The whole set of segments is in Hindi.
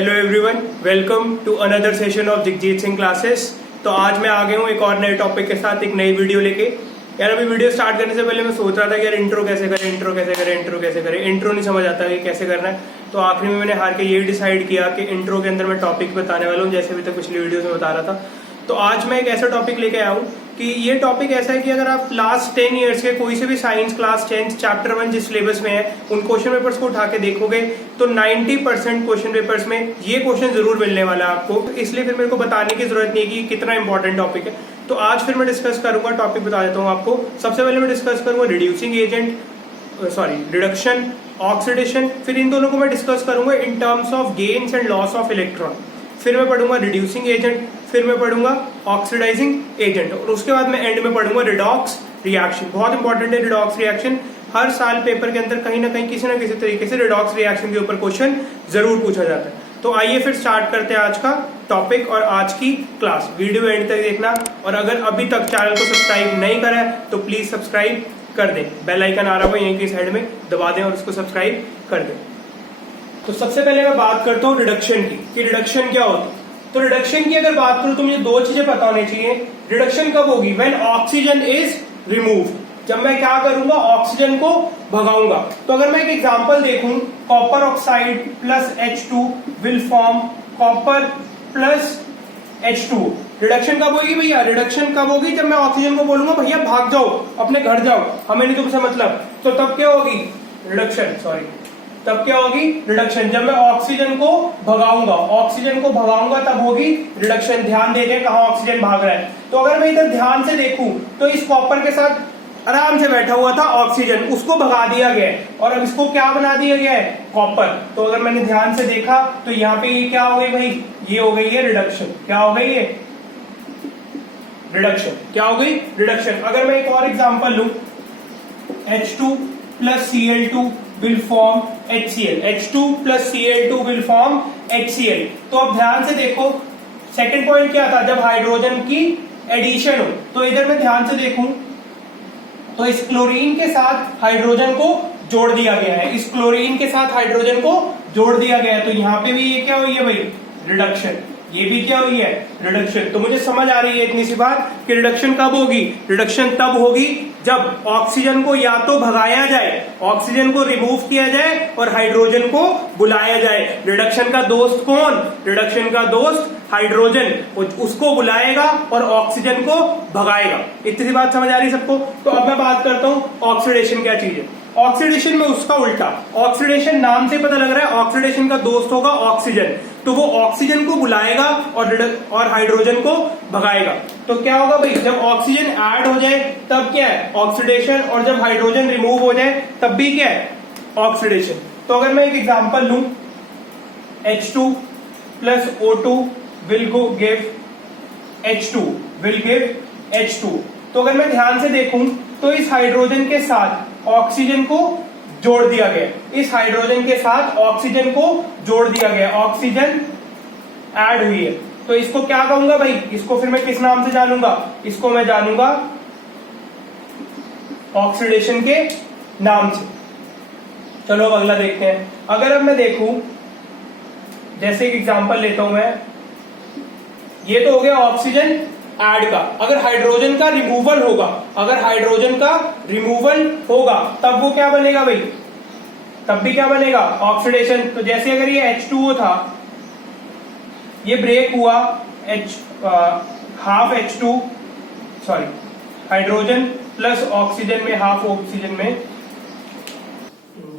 Hello everyone, welcome to another session of Jagjit Singh classes. तो आज मैं आ गया हूँ एक और नए टॉपिक के साथ, एक नई वीडियो लेके। यार अभी वीडियो स्टार्ट करने से पहले मैं सोच रहा था कि यार इंट्रो कैसे करें, इंट्रो नहीं समझ आता कि कैसे करना है। तो आखिरी में मैंने हार के ये डिसाइड किया कि इंट्रो के अंदर मैं टॉपिक बताने वाला हूँ, जैसे अभी तक पिछली वीडियो में बता रहा था। तो आज मैं एक ऐसा टॉपिक लेके आया हूँ कि ये टॉपिक ऐसा है कि अगर आप लास्ट 10 इयर्स के कोई से भी साइंस क्लास 10 चैप्टर 1 जिस सिलेबस में है उन क्वेश्चन पेपर्स को उठा के देखोगे तो 90% क्वेश्चन पेपर्स में ये क्वेश्चन जरूर मिलने वाला है आपको। इसलिए फिर मेरे को बताने की जरूरत नहीं है कि कितना इंपॉर्टेंट टॉपिक है। तो आज फिर मैं डिस्कस करूंगा, टॉपिक बता देता हूँ आपको। सबसे पहले मैं डिस्कस करूंगा रिडक्शन, ऑक्सीडेशन। फिर इन दोनों को मैं डिस्कस करूंगा इन terms of gains and loss of electron. फिर मैं पढ़ूंगा रिड्यूसिंग एजेंट, फिर मैं पढ़ूंगा ऑक्सीडाइजिंग एजेंट, और उसके बाद मैं एंड में पढ़ूंगा रिडॉक्स रिएक्शन। बहुत इंपॉर्टेंट है रिडॉक्स रिएक्शन। हर साल पेपर के अंदर कहीं ना कहीं किसी ना किसी तरीके से रिडॉक्स रिएक्शन के ऊपर क्वेश्चन जरूर पूछा जाता है। तो आइए फिर स्टार्ट करते हैं आज का टॉपिक और आज की क्लास। वीडियो एंड तक देखना, और अगर अभी तक चैनल को सब्सक्राइब नहीं करा है तो प्लीज सब्सक्राइब कर दें। बेल आइकन आ रहा होगा यहीं की साइड में, दबा दें और उसको सब्सक्राइब कर दें। तो सबसे पहले मैं बात करता हूँ रिडक्शन की, कि रिडक्शन क्या होती है। तो रिडक्शन की अगर बात करूं तो मुझे दो चीजें पता होनी चाहिए। रिडक्शन कब होगी? व्हेन ऑक्सीजन इज रिमूव, जब मैं क्या करूंगा, ऑक्सीजन को भगाऊंगा। तो अगर मैं एक एग्जांपल देखूं, copper oxide plus H2 will form copper plus H2। Reduction कब होगी भैया? रिडक्शन कब होगी? जब मैं ऑक्सीजन को बोलूंगा भैया भाग जाओ, अपने घर जाओ, हमें नहीं तुमसे मतलब। तो तब क्या होगी? रिडक्शन। तब क्या होगी? रिडक्शन। जब मैं ऑक्सीजन को भगाऊंगा, तब होगी रिडक्शन। ध्यान दें कहां ऑक्सीजन भाग रहा है। तो अगर मैं इधर ध्यान से देखूं तो इस कॉपर के साथ आराम से बैठा हुआ था ऑक्सीजन, उसको भगा दिया गया है, और अब इसको क्या बना दिया गया है? कॉपर। तो अगर मैंने ध्यान से देखा तो यहाँ पे ये क्या हो गई भाई? ये हो गई है रिडक्शन। क्या हो गई है? रिडक्शन। क्या हो गई? रिडक्शन। अगर मैं एक और एग्जांपल लूं, H2 plus Cl2 will form HCl। H2 plus Cl2 will form HCl। तो अब ध्यान से देखो, सेकंड पॉइंट क्या था? जब हाइड्रोजन की एडिशन हो। तो इधर मैं ध्यान से देखूं तो इस क्लोरीन के साथ हाइड्रोजन को जोड़ दिया गया है, इस क्लोरीन के साथ हाइड्रोजन को जोड़ दिया गया है। तो यहां पे भी ये क्या हुई है भाई? रिडक्शन। ये भी क्या हुई है? रिडक्शन। तो मुझे समझ आ रही है इतनी सी बात कि रिडक्शन कब होगी? रिडक्शन तब होगी जब ऑक्सीजन को या तो भगाया जाए, ऑक्सीजन को रिमूव किया जाए और हाइड्रोजन को बुलाया जाए। रिडक्शन का दोस्त कौन? रिडक्शन का दोस्त हाइड्रोजन, उसको बुलाएगा और ऑक्सीजन को भगाएगा। इतनी सी बात समझ आ रही सबको? तो अब मैं बात करता हूं ऑक्सीडेशन क्या चीज है। ऑक्सीडेशन में उसका उल्टा। ऑक्सीडेशन नाम से पता लग रहा है ऑक्सीडेशन का दोस्त होगा ऑक्सीजन, तो वो ऑक्सीजन को बुलाएगा और हाइड्रोजन को भगाएगा। तो क्या होगा भाई? जब ऑक्सीजन ऐड हो जाए तब क्या है? ऑक्सीडेशन। और जब हाइड्रोजन रिमूव हो जाए तब भी क्या है? ऑक्सीडेशन। तो अगर मैं एक एग्जांपल लूं, H2 plus O2 will give H2। तो अगर मैं ध्यान से देखूं तो इस हाइड्रोजन के साथ ऑक्सीजन को जोड़ दिया गया, इस हाइड्रोजन के साथ ऑक्सीजन को जोड़ दिया गया, ऑक्सीजन ऐड हुई है। तो इसको क्या कहूंगा भाई? इसको फिर मैं किस नाम से जानूंगा? इसको मैं जानूंगा ऑक्सीडेशन के नाम से। चलो अब अगला देखते हैं। अगर अब मैं देखूं, जैसे एक एग्जांपल लेता हूं मैं, ये तो हो गया ऑक्सीजन ऐड का। अगर हाइड्रोजन का रिमूवल होगा, तब वो क्या बनेगा भाई? तब भी क्या बनेगा? ऑक्सीडेशन। तो जैसे अगर ये H2O था, ये ब्रेक हुआ, हाइड्रोजन प्लस ऑक्सीजन में, हाफ ऑक्सीजन में।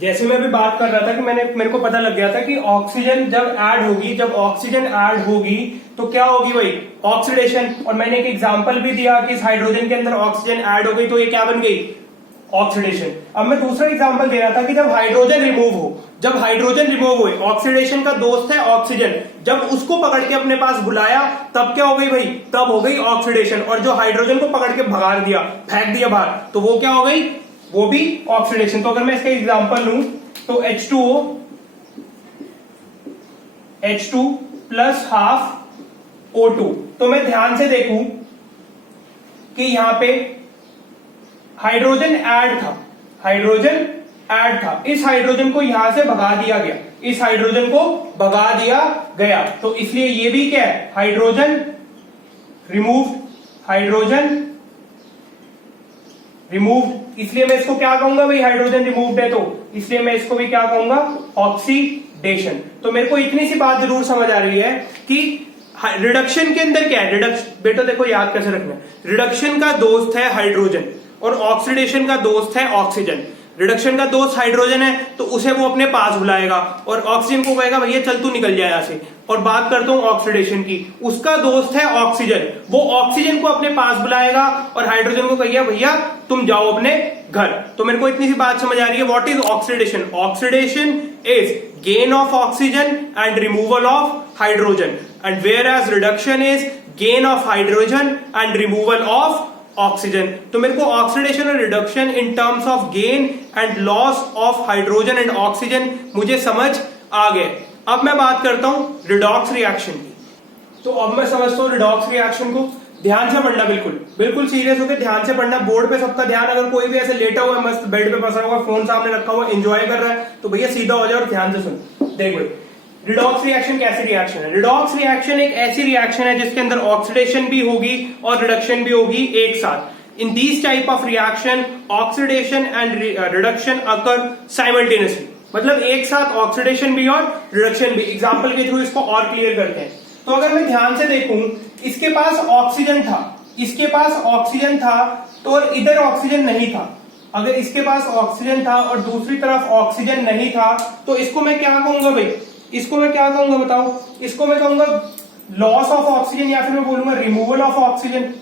जैसे मैं अभी बात कर रहा था कि मेरे को पता लग गया था कि ऑक्सीजन जब ऑक्सीजन ऐड होगी तो क्या होगी भाई? ऑक्सीडेशन। और मैंने एक एग्जांपल भी दिया कि इस हाइड्रोजन के अंदर ऑक्सीजन ऐड हो गई तो ये क्या बन गई? ऑक्सीडेशन। अब मैं दूसरा एग्जांपल दे रहा था कि जब हाइड्रोजन रिमूव हुए, ऑक्सीडेशन का दोस्त है ऑक्सीजन, जब उसको पकड़ के अपने पास बुलाया तब क्या हो गई भाई? तब हो गई ऑक्सीडेशन। और जो हाइड्रोजन को पकड़ के भगा दिया, फेंक दिया बाहर, तो वो क्या हो गई? वो भी ऑक्सीडेशन। तो अगर मैं इसका एग्जांपल लूं तो H2 प्लस हाफ O2। तो मैं ध्यान से देखूं कि यहां पे हाइड्रोजन ऐड था, इस हाइड्रोजन को यहां से भगा दिया गया। इस हाइड्रोजन को भगा दिया गया, तो इसलिए ये भी क्या है, हाइड्रोजन रिमूव्ड, हाइड्रोजन रिमूव्ड। इसलिए मैं इसको क्या कहूंगा भाई, हाइड्रोजन रिमूव्ड है, तो इसलिए मैं इसको भी क्या कहूंगा, ऑक्सीडेशन। तो मेरे को इतनी सी बात जरूर समझ आ रही है कि रिडक्शन के अंदर क्या है, बेटा देखो याद कैसे रखना है, रिडक्शन का दोस्त है हाइड्रोजन और ऑक्सीडेशन का दोस्त है ऑक्सीजन। रिडक्शन का दोस्त हाइड्रोजन है तो उसे वो अपने पास बुलाएगा और ऑक्सीजन को कहेगा भैया चल तू निकल जाए यहां से। और बात करता हूं ऑक्सीडेशन की, उसका दोस्त है ऑक्सीजन, वो ऑक्सीजन को अपने पास बुलाएगा और हाइड्रोजन को कहेगा भैया तुम जाओ अपने घर। तो मेरे को इतनी सी बात समझ आ रही है, what is oxidation? Oxidation is gain of oxygen and removal of hydrogen, and whereas reduction is gain of hydrogen and removal of oxygen. तो मेरे को ऑक्सीडेशन और reduction in terms of gain and loss of hydrogen and oxygen मुझे समझ आ गए। अब मैं बात करता हूं रिडॉक्स रिएक्शन की। तो अब मैं समझता हूं रिडॉक्स रिएक्शन को, ध्यान से पढ़ना, बिल्कुल बिल्कुल सीरियस होकर ध्यान से पढ़ना। बोर्ड पे सबका ध्यान, अगर कोई भी ऐसे लेटा हुआ है मस्त बेड पे फंसा हुआ, फोन सामने रखा हुआ, एंजॉय कर रहा है, तो भैया सीधा हो जाए और ध्यान से सुन। देख भाई, रिडॉक्स रिएक्शन कैसी रिएक्शन है? रिडॉक्स रिएक्शन एक ऐसी रिएक्शन है जिसके अंदर ऑक्सीडेशन भी होगी और रिडक्शन भी होगी एक साथ। In these type of reaction oxidation and reduction occur simultaneously, मतलब एक साथ ऑक्सीडेशन भी और रिडक्शन भी। एग्जांपल के थ्रू इसको और क्लियर करते हैं। तो अगर मैं ध्यान से देखूं, इसके पास ऑक्सीजन था, इसके पास ऑक्सीजन था, तो और इधर ऑक्सीजन नहीं था। अगर इसके पास ऑक्सीजन था और दूसरी तरफ ऑक्सीजन नहीं था, तो इसको मैं क्या कहूंगा भाई, इसको मैं क्या कहूंगा बताओ? इसको मैं कहूंगा लॉस ऑफ ऑक्सीजन, या फिर मैं बोलूंगा रिमूवल ऑफ ऑक्सीजन।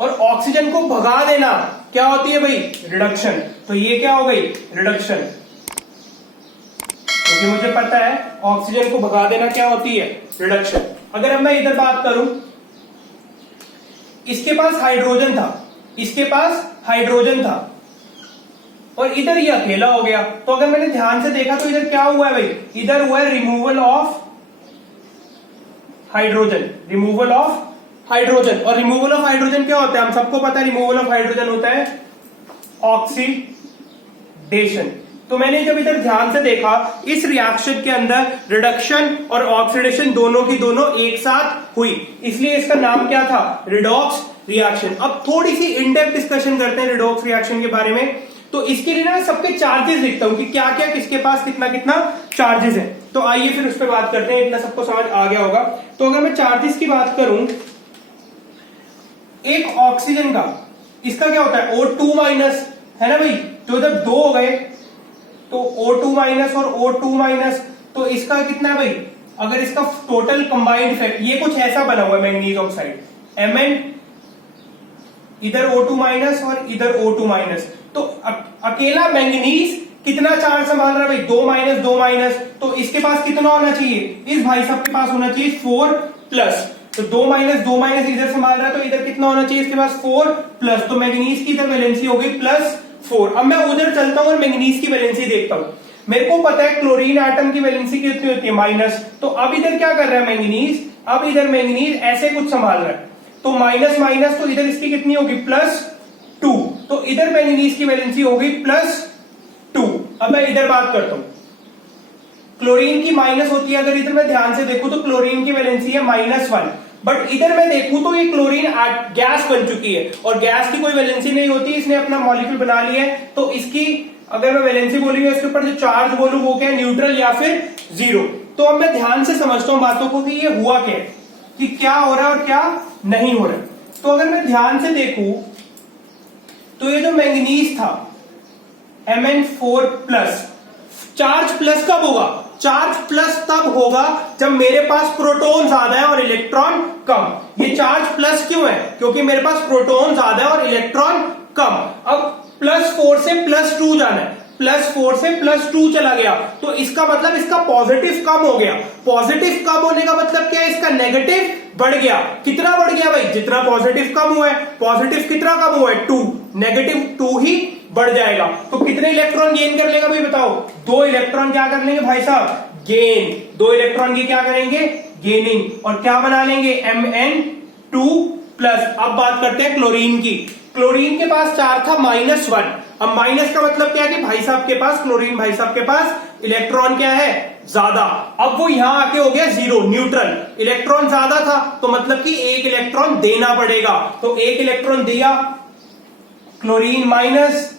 और ऑक्सीजन को भगा देना क्या होती है भाई? रिडक्शन। तो ये क्या हो गई? रिडक्शन। क्योंकि मुझे पता है ऑक्सीजन को भगा देना क्या होती है? रिडक्शन। अगर अब मैं इधर बात करूं, इसके पास हाइड्रोजन था, इसके पास हाइड्रोजन था और इधर ये अकेला हो गया। तो अगर मैंने ध्यान से देखा तो इधर क्या हुआ है भाई? इधर हुआ है removal of hydrogen, removal of hydrogen. और रिमूवल ऑफ हाइड्रोजन क्या होता है? हम सबको पता है रिमूवल ऑफ हाइड्रोजन होता है ऑक्सीडेशन। तो मैंने जब इधर ध्यान से देखा, इस रिएक्शन के अंदर रिडक्शन और ऑक्सीडेशन दोनों की दोनों एक साथ हुई, इसलिए इसका नाम क्या था? Redox reaction. अब थोड़ी सी इनडेप्थ डिस्कशन करते हैं रिडॉक्स रिएक्शन के बारे में। तो इसके लिए ना मैं सबके चार्जेस लिखता हूं कि क्या क्या किसके पास कितना कितना चार्जेस है। तो आइए फिर उस पर बात करते हैं, इतना सबको समझ आ गया होगा। तो अगर मैं चार्जेस की बात करूं, एक ऑक्सीजन का, इसका क्या होता है? O2 माइनस, है ना भाई? तो जब दो हो गए तो O2 माइनस और O2 माइनस, तो इसका कितना भाई? अगर इसका टोटल कंबाइंड इफेक्ट, ये कुछ ऐसा बना हुआ है मैंगनीज ऑक्साइड, Mn, इधर O2 माइनस और इधर O2 माइनस। तो अकेला मैंगनीज कितना चार्ज संभाल रहा है भाई? 2 माइनस 2 माइनस। तो इसके पास कितना होना चाहिए? इस भाई साहब के पास होना चाहिए 4 प्लस। तो 2 माइनस इधर संभाल रहा है, तो इधर कितना होना चाहिए इसके पास? 4 प्लस। तो मैंगनीज की इधर वैलेंसी हो गई +4। अब मैं उधर चलता हूं और मैंगनीज की वैलेंसी देखता हूं। मेरे को पता है क्लोरीन एटम की वैलेंसी कितनी होती है? -। तो अब इधर क्या कर रहा है मैंगनीज? अब इधर मैंगनीज ऐसे कुछ संभाल रहा है, तो माइनस माइनस, तो इधर इसकी कितनी होगी? +2। तो इधर मैंगनीज की वैलेंसी हो गई +2। अब मैं इधर बात करता हूं, क्लोरीन की माइनस होती है। अगर इधर मैं ध्यान से देखूं तो क्लोरीन की वैलेंसी है -1, बट इधर मैं देखूं तो ये क्लोरीन गैस बन चुकी है और गैस की कोई वैलेंसी नहीं होती, इसने अपना मॉलिक्यूल बना लिया है। तो इसकी अगर मैं वैलेंसी बोलूंगा, इसके ऊपर जो चार्ज बोलूं वो क्या है? न्यूट्रल या फिर 0। तो अब मैं ध्यान से समझता हूं बातों को कि ये हुआ क्या है, कि क्या हो रहा है और क्या नहीं हो रहा है। तो अगर मैं ध्यान से देखूं तो ये जो मैंगनीज था Mn4 प्लस, चार्ज प्लस कब होगा? चार्ज प्लस तब होगा जब मेरे पास प्रोटॉन ज्यादा है और इलेक्ट्रॉन कम। ये चार्ज प्लस क्यों है? क्योंकि मेरे पास प्रोटॉन ज्यादा है और इलेक्ट्रॉन कम। अब +4 से +2 जाना है, +4 से +2 चला गया, तो इसका मतलब इसका पॉजिटिव कम हो गया। पॉजिटिव कम होने का मतलब क्या है? इसका नेगेटिव बढ़ गया। कितना बढ़ गया भाई? जितना पॉजिटिव कम हुआ है। पॉजिटिव कितना कम हुआ है? 2। नेगेटिव 2 ही बढ़ जाएगा। तो कितने इलेक्ट्रॉन गेन कर लेगा भाई बताओ? 2 इलेक्ट्रॉन क्या कर लेंगे भाई साहब? गेन। 2 इलेक्ट्रॉन की क्या करेंगे? गेनिंग। और क्या बना लेंगे? Mn2 plus. अब बात करते हैं क्लोरीन की। क्लोरीन के पास चार्ज था -1। अब माइनस का मतलब क्या है कि भाई साहब के पास, क्लोरीन भाई साहब के पास इलेक्ट्रॉन क्या है, ज्यादा। अब वो यहां आके हो गया जीरो, न्यूट्रल। इलेक्ट्रॉन ज्यादा था तो मतलब कि एक इलेक्ट्रॉन देना पड़ेगा, तो एक इलेक्ट्रॉन दिया, क्लोरीन माइनस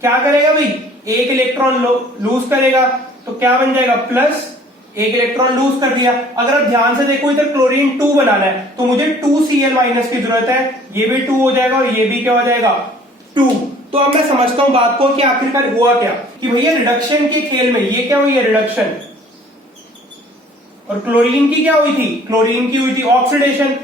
क्या करेगा भाई, एक इलेक्ट्रॉन लूज करेगा, तो क्या बन जाएगा, प्लस, एक इलेक्ट्रॉन लूज कर दिया। अगर आप ध्यान से देखो इधर क्लोरीन 2 बनाना है तो मुझे 2Cl माइनस की जरूरत है, ये भी 2 हो जाएगा और ये भी क्या हो जाएगा, 2। तो अब मैं समझता हूं बात को कि आखिरकार हुआ क्या, कि भैया रिडक्शन के खेल में ये क्या हुई है, रिडक्शन, और क्लोरीन की क्या हुई थी, क्लोरीन की हुई थी ऑक्सीडेशन।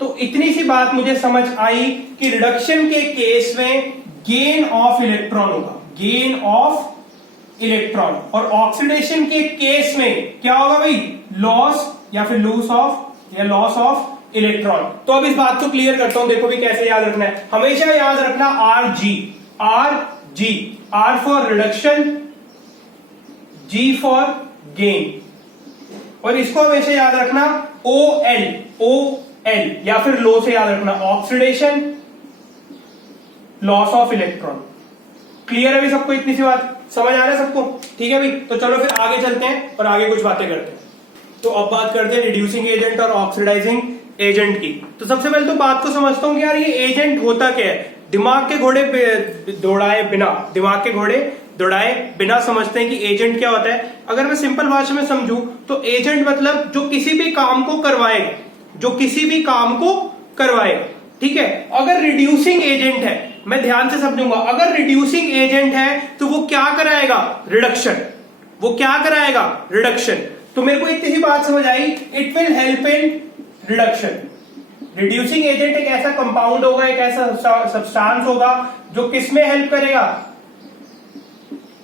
तो इतनी सी बात मुझे समझ आई कि रिडक्शन के केस में गेन ऑफ इलेक्ट्रॉन होगा, गेन ऑफ इलेक्ट्रॉन, और ऑक्सीडेशन के केस में क्या होगा भाई, लॉस या फिर लूस ऑफ या लॉस ऑफ इलेक्ट्रॉन। तो अब इस बात को क्लियर करता हूं, देखो भी कैसे याद रखना है, हमेशा याद रखना RG, RG, R for reduction, G for gain, और इसको हमेशा याद रखना OL, OL या फिर लो से याद रखना, oxidation, loss of electron. Clear है भाई सबको, इतनी सी बात समझ आ रहा है सबको, ठीक है भाई। तो चलो फिर आगे चलते हैं और आगे कुछ बातें करते हैं। तो अब बात करते हैं रिड्यूसिंग एजेंट और ऑक्सीडाइजिंग एजेंट की। तो सबसे पहले तो बात को समझता हूं कि यार ये एजेंट होता क्या है। दिमाग के घोड़े दौड़ाए बिना, दिमाग के घोड़े दौड़ाए बिना समझते हैं कि एजेंट क्या होता है। अगर मैं सिंपल भाषा में समझूं तो एजेंट मतलब जो किसी भी काम को करवाएगा, जो किसी भी काम को करवाएगा, ठीक है। अगर रिड्यूसिंग एजेंट है, मैं ध्यान से समझूंगा, अगर रिड्यूसिंग एजेंट है तो वो क्या कराएगा, रिडक्शन, वो क्या कराएगा, रिडक्शन। तो मेरे को इतनी सी बात समझ आई, it will help in reduction. Reducing agent एक ऐसा कंपाउंड होगा, एक ऐसा सब्सटेंस होगा जो किसमें हेल्प करेगा,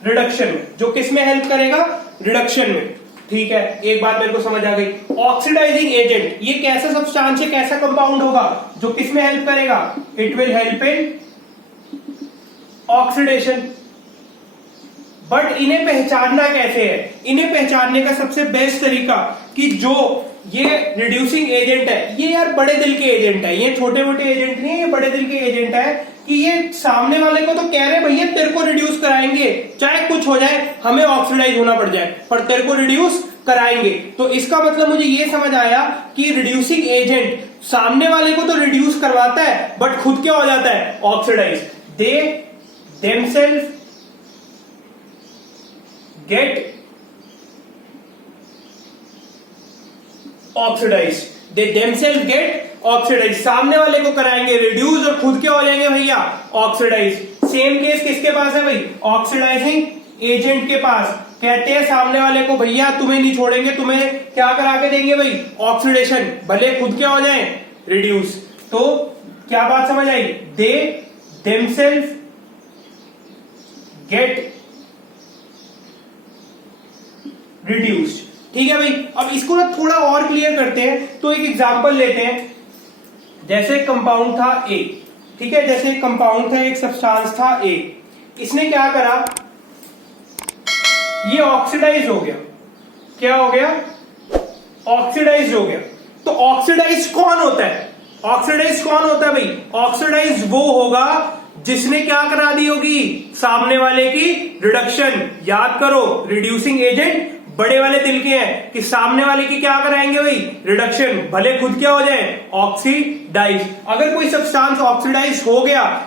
रिडक्शन में, जो किसमें हेल्प करेगा, रिडक्शन में, ठीक है। एक बात मेरे को समझ आ गई। ऑक्सीडाइजिंग एजेंट ये कैसा सब्सटेंस है, कैसा कंपाउंड होगा जो किसमें हेल्प करेगा, it will help in oxidation. But इन्हें पहचानना कैसे है, इन्हें पहचानने का सबसे बेस्ट तरीका कि जो ये रिड्यूसिंग एजेंट है, ये यार बड़े दिल के एजेंट है, ये छोटे मोटे एजेंट नहीं है, ये बड़े दिल के एजेंट है, कि ये सामने वाले को तो कह रहे भैया तेरे को रिड्यूस कराएंगे, चाहे कुछ हो जाए, हमें ऑक्सीडाइज होना पड़ जाए, पर तेरे को रिड्यूस कराएंगे। तो इसका मतलब मुझे ये समझ आया कि रिड्यूसिंग एजेंट सामने वाले को तो रिड्यूस करवाता है बट खुद क्या हो जाता है, oxidize. They themselves get oxidize, they themselves get oxidize. सामने वाले को कराएंगे रिड्यूस और खुद क्या हो जाएंगे भैया, ऑक्सीडाइज। सेम केस किसके पास है भाई, ऑक्सीडाइजिंग एजेंट के पास। कहते हैं सामने वाले को भैया तुम्हें नहीं छोड़ेंगे, तुम्हें क्या करा के देंगे भाई, ऑक्सीडेशन, भले खुद क्या हो जाए, रिड्यूस। तो क्या बात समझ आई, दे देमसेल्फ गेट रिड्यूस्ड, ठीक है भाई। अब इसको ना थोड़ा और क्लियर करते हैं। तो एक एग्जांपल लेते हैं, जैसे कंपाउंड था ए, ठीक है, जैसे कंपाउंड था, एक सब्सटेंस था ए, इसने क्या करा, ये ऑक्सीडाइज हो गया, क्या हो गया, ऑक्सीडाइज हो गया। तो ऑक्सीडाइज कौन होता है, ऑक्सीडाइज कौन होता है भाई, ऑक्सीडाइज वो होगा जिसने क्या करा दी होगी, सामने वाले की रिडक्शन। याद करो रिड्यूसिंग एजेंट बड़े वाले दिल के हैं कि सामने वाले की क्या कराएंगे भाई, रिडक्शन, भले खुद क्या हो जाए, ऑक्सीडाइज। अगर कोई सब्सटेंस ऑक्सीडाइज हो गया तो